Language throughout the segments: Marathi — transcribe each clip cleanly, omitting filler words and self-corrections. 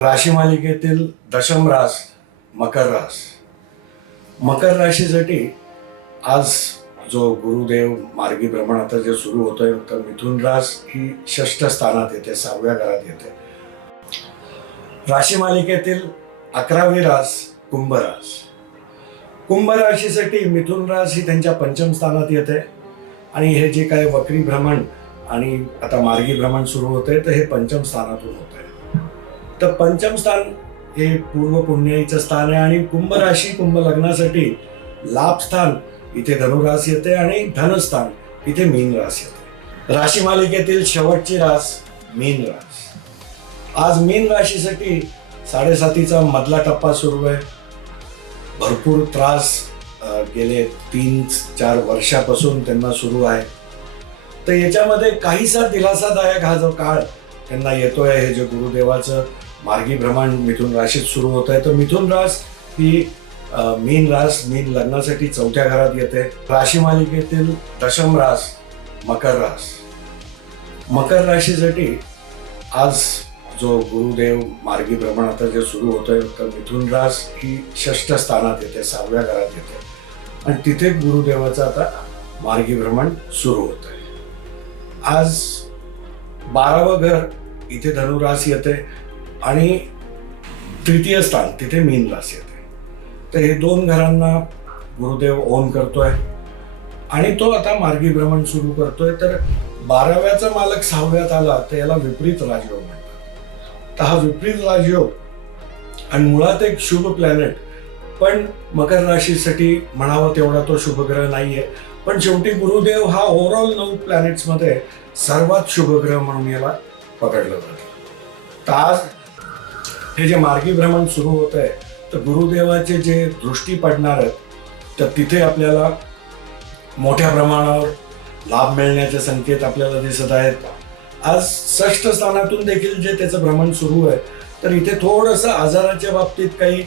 राशी मालिकेतील दशम रास मकर रास. मकर राशीसाठी आज जो गुरुदेव मार्गी भ्रमण आता जे सुरू होतंय तर मिथुन रास ही षष्ठ स्थानात येते, 6व्या घरात येते. राशी मालिकेतील 11वी रास कुंभ रास. कुंभ राशीसाठी मिथुन रास ही त्यांच्या पंचम स्थानात येते आणि हे जे काही वक्री भ्रमण आणि आता मार्गी भ्रमण सुरू होते तर हे पंचम स्थानातून होत आहे. तर पंचम स्थान हे पूर्व पुण्याईचं स्थान आहे आणि कुंभ राशी कुंभ लग्नासाठी लाभ स्थान इथे धनुरास येते आणि धनस्थान इथे मीन रास येते. राशी मालिकेतील शेवटची रास मीन रास. आज मीन राशीसाठी 7.5चा मधला टप्पा सुरू आहे. भरपूर त्रास गेले 3-4 वर्षापासून त्यांना सुरू आहे. तर याच्यामध्ये काहीसा दिलासादायक हा जो काळ त्यांना येतोय, हे जे गुरुदेवाचं मार्गी भ्रमण मिथुन राशीत सुरू होत आहे. तर मिथुन रास ही मीन रास मीन लग्नासाठी 4थ्या घरात येते. राशी मालिकेतील दशम रास मकर रास. मकर राशीसाठी आज जो गुरुदेव मार्गी भ्रमण आता जे सुरू होतंय तर मिथुन रास ही षष्ठ स्थानात येते, 6व्या घरात येते आणि तिथे गुरुदेवाचं आता मार्गी भ्रमण सुरू होत आहे. आज 12वं घर इथे धनुरास येते आणि तृतीय स्थान तिथे मीन रास येते. तर हे 2 घरांना गुरुदेव ओन करतोय आणि तो आता मार्गी भ्रमण सुरू करतोय. तर 12व्याचा मालक 6व्यात आला तर याला विपरीत राजयोग म्हणतात. तर हा विपरीत राजयोग आणि मुळात एक शुभ प्लॅनेट, पण मकर राशीसाठी म्हणावं तेवढा तो शुभग्रह नाहीये. पण शेवटी गुरुदेव हा ओव्हरऑल 9 प्लॅनेट्समध्ये सर्वात शुभग्रह म्हणून याला पकडलं जातं. तर आज हे जे मार्गी भ्रमण सुरू होत आहे तर गुरुदेवाचे जे दृष्टी पडणार आहेत तर तिथे आपल्याला मोठ्या प्रमाणावर लाभ मिळण्याचे संकेत आपल्याला दिसत आहेत. आज षष्ठ स्थानातून देखील जे त्याचं भ्रमण सुरू आहे तर इथे थोडंसं आजाराच्या बाबतीत काही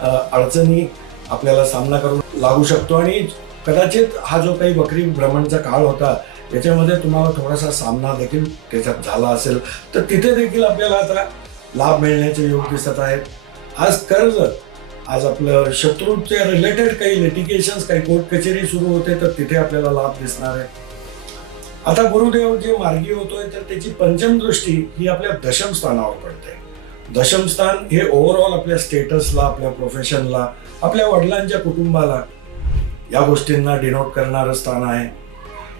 अडचणी आपल्याला सामना करून लागू शकतो आणि कदाचित हा जो काही वक्री भ्रमणचा काळ होता याच्यामध्ये तुम्हाला थोडासा सामना देखील त्याच्यात झाला असेल. तर तिथे देखील आपल्याला आता लाभ मिळण्याचे योग दिसत आहेत. आज कर्ज, आज आपलं शत्रूच्या रिलेटेड काही लिटिगेशन्स, काही कोर्ट कचेरी सुरू होते तर तिथे आपल्याला लाभ दिसणार आहे. आता गुरुदेव जे मार्गी होतोय तर त्याची पंचम दृष्टी ही आपल्या दशम स्थानावर पडते. दशम स्थान हे ओव्हरऑल आपल्या स्टेटसला, आपल्या प्रोफेशनला, आपल्या वडिलांच्या कुटुंबाला या गोष्टींना डिनोट करणारं स्थान आहे.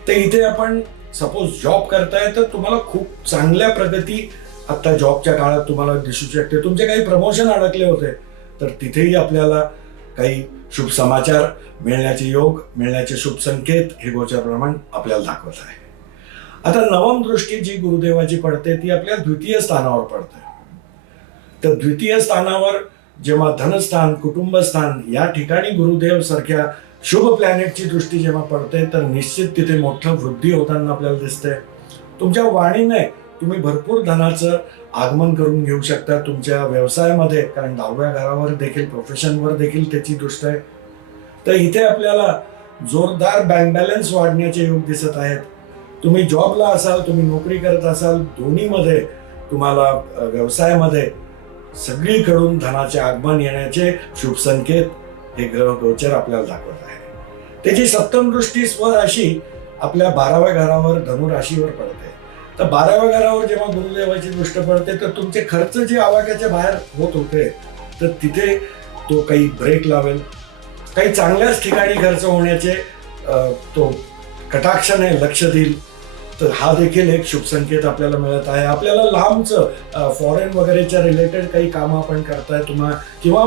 तर इथे आपण सपोज जॉब करताय तर तुम्हाला खूप चांगल्या प्रगती आता जॉबच्या काळात तुम्हाला दिसू शकते. तुमचे काही प्रमोशन अडकले होते तर तिथेही आपल्याला काही शुभ समाचार मिळण्याचे योग, मिळण्याचे शुभ संकेत हे गोचर प्रमाण आपल्याला दाखवत आहे. आता नवम दृष्टी जी गुरुदेवाची पडते ती आपल्या द्वितीय स्थानावर पडते. तर द्वितीय स्थानावर जेव्हा धनस्थान, कुटुंबस्थान या ठिकाणी गुरुदेव सारख्या शुभ प्लॅनेटची दृष्टी जेव्हा पडते तर निश्चित तिथे मोठं वृद्धी होताना आपल्याला दिसते. तुमच्या वाणीने तुम्ही भरपूर धनाचं आगमन करून घेऊ शकता तुमच्या व्यवसायामध्ये, कारण 10व्या घरावर देखील, प्रोफेशनवर देखील त्याची दृष्टी आहे. तर इथे आपल्याला जोरदार बँक बॅलन्स वाढण्याचे योग दिसत आहेत. तुम्ही जॉबला असाल, तुम्ही नोकरी करत असाल, दोन्हीमध्ये तुम्हाला व्यवसायामध्ये सगळीकडून धनाचे आगमन येण्याचे शुभ संकेत हे ग्रह गोचर आपल्याला दाखवत आहे. त्याची सप्तम दृष्टी स्वराशी आपल्या 12व्या घरावर धनु राशीवर पडते. तर 12व्या घरावर जेव्हा गुरुदेवाची दृष्टी पडते तर तुमचे खर्च जे आवाक्याच्या बाहेर होत होते तर तिथे तो काही ब्रेक लावेल. काही चांगल्याच ठिकाणी खर्च होण्याचे तो कटाक्षाने लक्ष देईल. तर हा देखील एक शुभ संकेत आपल्याला मिळत आहे. आपल्याला लांबचं फॉरेन वगैरेच्या रिलेटेड काही कामं आपण करताय तुम्हाला, किंवा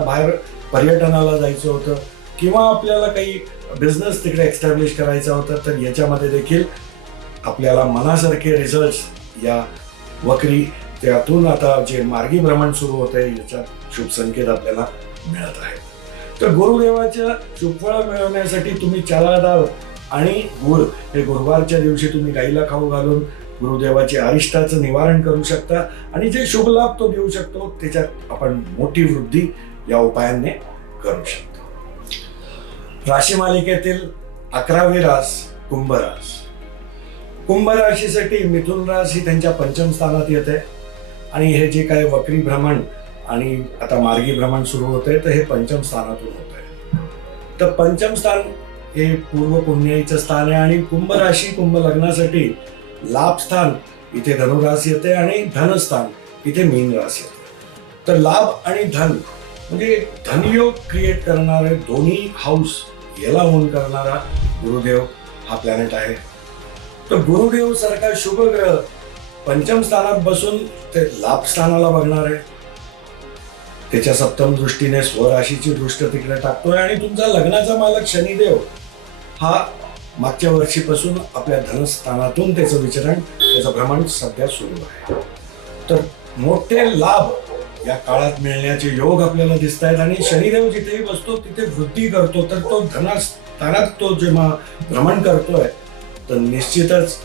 बाहेर पर्यटनाला जायचं होतं किंवा आपल्याला काही बिझनेस तिकडे एस्टॅब्लिश करायचा होता तर याच्यामध्ये देखील आपल्याला मनासारखे रिझल्ट्स या वक्री त्यातून आता जे मार्गी भ्रमण सुरू होते याच्यात शुभ संकेत आपल्याला मिळत आहे. तर गुरुदेवाच्या शुभफळं मिळवण्यासाठी तुम्ही चणा डाळ आणि गुळ हे गुरुवारच्या दिवशी तुम्ही गाईला खाऊ घालून गुरुदेवाचे अरिष्टाचं निवारण करू शकता आणि जे शुभ लाभ तो देऊ शकतो त्याच्यात आपण मोठी वृद्धी या उपायांनी करू शकतो. राशी मालिकेतील 11वी रास कुंभ रास. कुंभ राशीसाठी मिथुन रास ही त्यांच्या पंचम स्थानात येते. आणि हे जे काय वक्री भ्रमण आणि आता मार्गी भ्रमण सुरू होतंय तर हे पंचम स्थानातून होत आहे. तर पंचम स्थान हे पूर्व पुण्याईचं स्थान आहे आणि कुंभ राशी कुंभ लग्नासाठी लाभ स्थान इथे धनुरास येते आणि धनस्थान इथे मीन रास येते. तर लाभ आणि धन म्हणजे धनयोग क्रिएट करणारे दोन्ही हाऊस याला ओन करणारा गुरुदेव हा प्लॅनेट आहे. तर गुरुदेव सारखा शुभ ग्रह पंचम स्थानात बसून ते लाभ स्थानाला बघणार आहे. त्याच्या सप्तम दृष्टीने स्वराशीची दृष्ट तिकडे टाकतोय आणि तुमचा लग्नाचा मालक शनिदेव हा मागच्या वर्षीपासून आपल्या धनस्थानातून त्याचं विचरण त्याचं भ्रमण सध्या सुरू आहे. तर मोठे लाभ या काळात मिळण्याचे योग आपल्याला दिसत आहेत आणि शनिदेव जिथेही बसतो तिथे वृद्धी करतो. तर तो धनस्थानात तो जेव्हा भ्रमण करतोय तर निश्चितच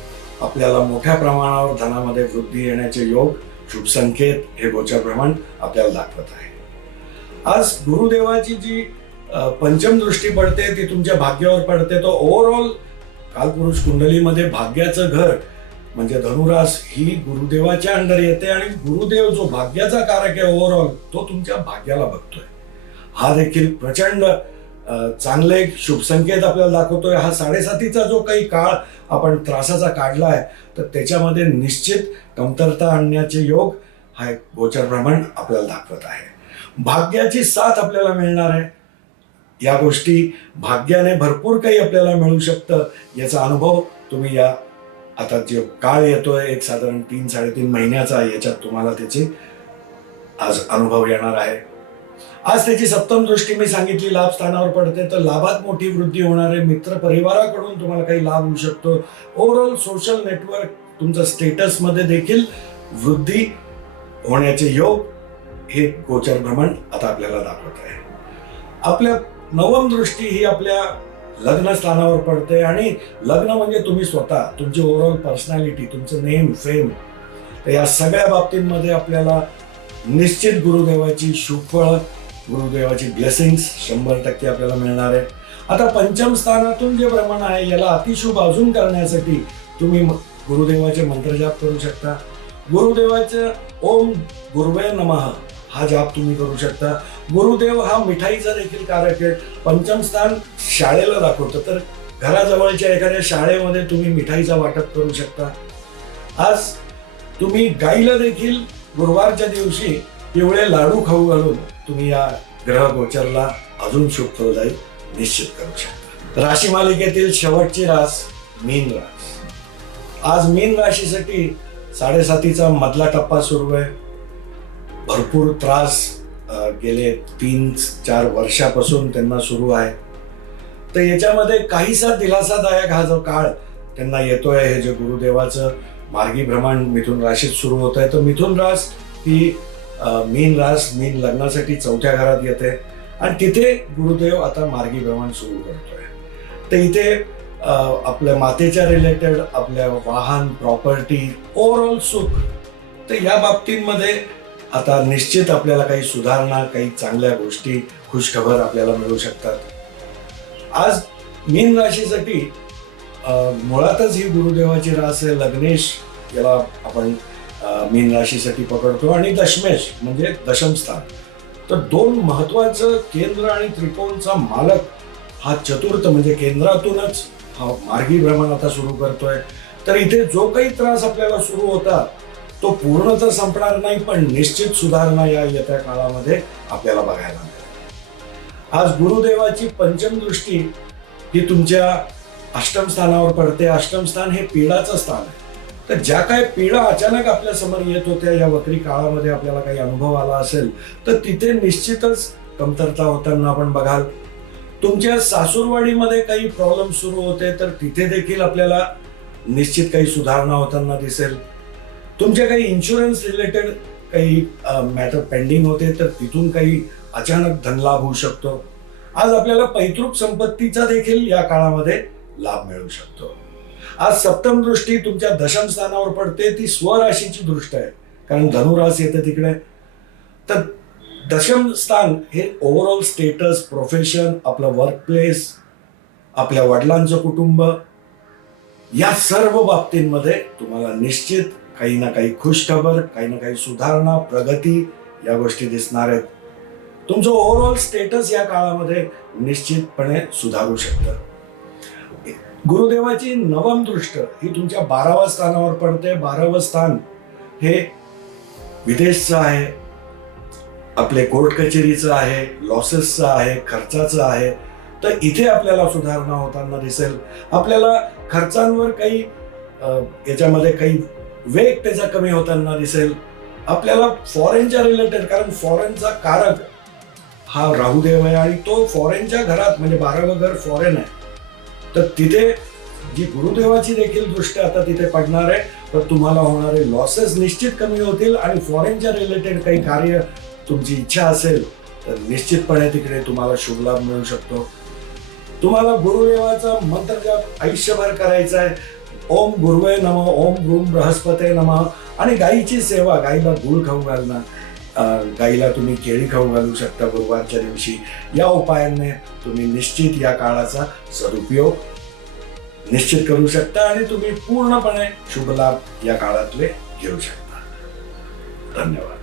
आपल्याला मोठ्या प्रमाणावर धनामध्ये वृद्धी येण्याचे योग शुभ संकेत हे गोचर भ्रमण आपल्याला दाखवत आहे. आज गुरुदेवाची जी पंचम दृष्टी पडते ती तुमच्या भाग्यावर पडते. तो ओव्हरऑल कालपुरुष कुंडलीमध्ये भाग्याचं घर म्हणजे धनुरास ही गुरुदेवाच्या अंडर येते आणि गुरुदेव जो भाग्याचा कारक आहे ओव्हरऑल तो तुमच्या भाग्याला बघतोय. हा देखील प्रचंड चांगले एक शुभ संकेत आपल्याला दाखवतोय. हा 7.5चा जो काही काळ आपण त्रासाचा काढलाय तर त्याच्यामध्ये निश्चित कमतरता आणण्याचे योग हा एक गोचर भ्रमण आपल्याला दाखवत आहे. भाग्याची साथ आपल्याला मिळणार आहे. या गोष्टी भाग्याने भरपूर काही आपल्याला मिळू शकतं याचा अनुभव तुम्ही या आता जो काळ येतोय एक साधारण 3-3.5 महिन्याचा याच्यात तुम्हाला त्याचे आज अनुभव येणार आहे. आज त्याची सप्तम दृष्टी मी सांगितली लाभ स्थानावर पडते तर लाभात मोठी वृद्धी होणार आहे. मित्र परिवाराकडून तुम्हाला काही लाभ होऊ शकतो. ओव्हरऑल सोशल नेटवर्क तुमच्या स्टेटसमध्ये देखील वृद्धी होण्याचे योग हे गोचर भ्रमण आता आपल्याला दाखवत आहे. आपल्या नवम दृष्टी ही आपल्या लग्न स्थानावर पडते आणि लग्न म्हणजे तुम्ही स्वतः तुमची ओव्हरऑल पर्सनॅलिटी तुमचं नेम फेम तर या सगळ्या बाबतींमध्ये आपल्याला निश्चित गुरुदेवाची शुभफळ गुरुदेवाची ब्लेसिंग्स 100% आपल्याला मिळणार आहे. आता पंचम स्थानातून जे भ्रमण आहे याला अतिशुभ अजून करण्यासाठी तुम्ही गुरुदेवाचे मंत्रजाप करू शकता. गुरुदेवाचं ओम गुरुवे नमः हा जाप तुम्ही करू शकता. गुरुदेव हा मिठाईचा देखील कारक आहे. पंचम स्थान शाळेला दाखवतं तर घराजवळच्या एखाद्या शाळेमध्ये तुम्ही मिठाईचा वाटप करू शकता. आज तुम्ही गाईला देखील गुरुवारच्या दिवशी पिवळे लाडू खाऊ घालून तुम्ही या ग्रह गोचरला अजून शुभ फलदायी निश्चित करू शकता. राशी मालिकेतील शेवटची रास मीन रास. आज मीन राशीसाठी 7.5चा मधला टप्पा सुरू आहे. भरपूर त्रास गेले 3-4 वर्षापासून त्यांना सुरू आहे. तर याच्यामध्ये काहीसा दिलासादायक हा जो काळ त्यांना येतोय हे जे गुरुदेवाचं मार्गी भ्रमण मिथुन राशीत सुरू होत आहे. तर मिथुन रास ही मीन रास मीन लग्नासाठी 4थ्या घरात येते आणि तिथे गुरुदेव आता मार्गी भ्रमण सुरू करतोय. तर इथे आपल्या मातेच्या रिलेटेड आपल्या वाहन प्रॉपर्टी ओव्हरऑल सुख तर या बाबतींमध्ये आता निश्चित आपल्याला काही सुधारणा काही चांगल्या गोष्टी खुशखबर आपल्याला मिळू शकतात. आज मीन राशीसाठी मुळातच ही गुरुदेवाची रास आहे. लग्नेश याला आपण मीन राशीसाठी पकडतो आणि दशमेश म्हणजे दशम स्थान. तर 2 महत्वाचं केंद्र आणि त्रिकोणचा मालक हा चतुर्थ म्हणजे केंद्रातूनच हा मार्गी भ्रमण आता सुरू करतोय. तर इथे जो काही त्रास आपल्याला सुरू होता तो पूर्ण तर संपणार नाही पण निश्चित सुधारणा या येत्या काळामध्ये आपल्याला बघायला मिळेल. आज गुरुदेवाची पंचम दृष्टी ही तुमच्या अष्टम स्थानावर पडते. अष्टम स्थान हे पीडाचं स्थान आहे. तर ज्या काय पीडा अचानक आपल्या समोर येत होत्या या वक्री काळामध्ये आपल्याला काही अनुभव आला असेल तर तिथे निश्चितच कमतरता होताना आपण बघाल. तुमच्या सासूरवाडीमध्ये काही प्रॉब्लेम सुरू होते तर तिथे देखील आपल्याला निश्चित काही सुधारणा होताना दिसेल. तुमच्या काही इन्शुरन्स रिलेटेड काही मॅटर पेंडिंग होते तर तिथून काही अचानक धनलाभ होऊ शकतो. आज आपल्याला पैतृक संपत्तीचा देखील या काळामध्ये लाभ मिळू शकतो. आज सप्तम दृष्टी तुमच्या दशम स्थानावर पडते. ती स्वराशीची दृष्ट आहे कारण धनुरास येते तिकडे. तर दशम स्थान हे ओव्हरऑल स्टेटस प्रोफेशन आपलं वर्क प्लेस आपल्या वडिलांचं कुटुंब या सर्व बाबतींमध्ये तुम्हाला निश्चित काही ना काही खुशखबर, काही ना काही सुधारणा, प्रगती या गोष्टी दिसणार आहेत. तुमचं ओव्हरऑल स्टेटस या काळामध्ये निश्चितपणे सुधारू शकतं. गुरुदेवाची नवम दृष्ट ही तुमच्या 12व्या स्थानावर पडते. 12वं स्थान हे विदेशचं आहे, आपले कोर्ट कचेरीचं आहे, लॉसेसचं आहे, खर्चाचं आहे. तर इथे आपल्याला सुधारणा होताना दिसेल. आपल्याला खर्चांवर काही याच्यामध्ये काही वेग त्याचा कमी होताना दिसेल. आपल्याला फॉरेनच्या रिलेटेड, कारण फॉरेनचा कारक हा राहुदेव आहे आणि तो फॉरेनच्या घरात म्हणजे 12वं घर फॉरेन आहे. तर तिथे जी गुरुदेवाची देखील दृष्टी आता तिथे पडणार आहे. तर तुम्हाला होणारे लॉसेस निश्चित कमी होतील आणि फॉरेनच्या रिलेटेड काही कार्य तुमची इच्छा असेल तर निश्चितपणे तिकडे तुम्हाला शुभ लाभ मिळू शकतो. तुम्हाला गुरुदेवाचा मंत्र जाप आयुष्यभर करायचा आहे. ओम गुरुवे नमः, ओम भ्रूम बृहस्पते नमः. आणि गायीची सेवा, गायीला गुळ खाऊ घालणं, गायीला तुम्ही केळी खाऊ घालू शकता गुरुवारच्या दिवशी. या उपायांनी तुम्ही निश्चित या काळाचा सदुपयोग निश्चित करू शकता आणि तुम्ही पूर्णपणे शुभ लाभ या काळातले घेऊ शकता. धन्यवाद.